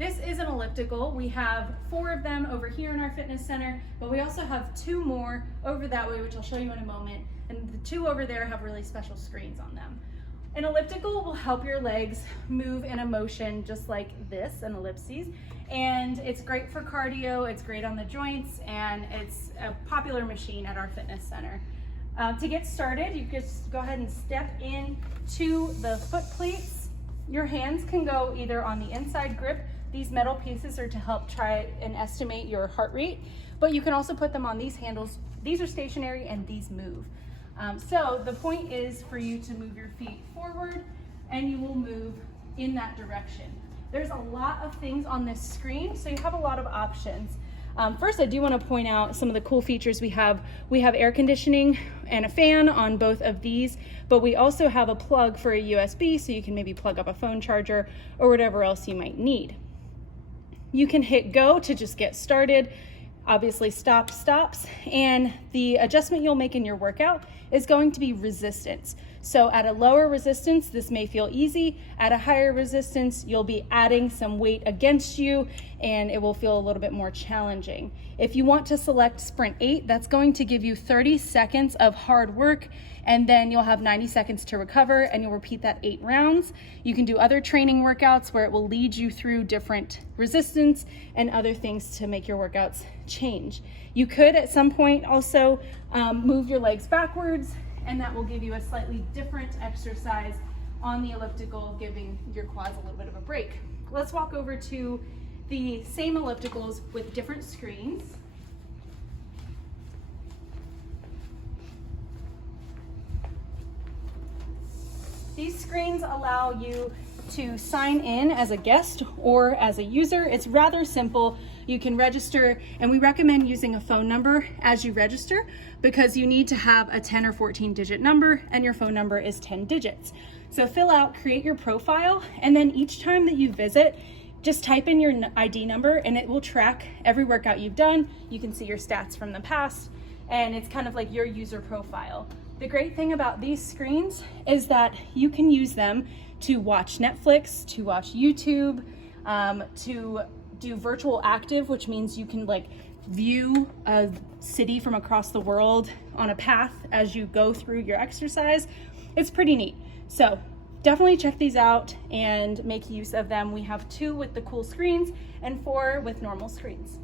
this is an elliptical. We have 4 of them over here in our fitness center, but we also have 2 more over that way, which I'll show you in a moment. And the 2 over there have really special screens on them. An elliptical will help your legs move in a motion just like this, an ellipses. And it's great for cardio, it's great on the joints, and it's a popular machine at our fitness center. To get started, you just go ahead and step in to the foot plates. Your hands can go either on the inside grip. These metal pieces are to help try and estimate your heart rate, but you can also put them on these handles. These are stationary and these move. So the point is for you to move your feet forward and you will move in that direction. There's a lot of things on this screen, so you have a lot of options. First, I do want to point out some of the cool features we have. We have air conditioning and a fan on both of these, but we also have a plug for a USB, so you can maybe plug up a phone charger or whatever else you might need. You can hit go to just get started. Obviously stop stops, and the adjustment you'll make in your workout is going to be resistance. So at a lower resistance, this may feel easy. At a higher resistance, you'll be adding some weight against you and it will feel a little bit more challenging. If you want to select Sprint 8, that's going to give you 30 seconds of hard work, and then you'll have 90 seconds to recover, and you'll repeat that 8 rounds. You can do other training workouts where it will lead you through different resistance and other things to make your workouts change. You could at some point also move your legs backwards, and that will give you a slightly different exercise on the elliptical, giving your quads a little bit of a break. Let's walk over to the same ellipticals with different screens. These screens allow you to sign in as a guest or as a user. It's rather simple. You can register, and we recommend using a phone number as you register because you need to have a 10 or 14 digit number, and your phone number is 10 digits. So fill out, create your profile, and then each time that you visit, just type in your ID number and it will track every workout you've done. You can see your stats from the past, and it's kind of like your user profile. The great thing about these screens is that you can use them to watch Netflix, to watch YouTube, to do virtual active, which means you can like view a city from across the world on a path as you go through your exercise. It's pretty neat. So definitely check these out and make use of them. We have 2 with the cool screens and 4 with normal screens.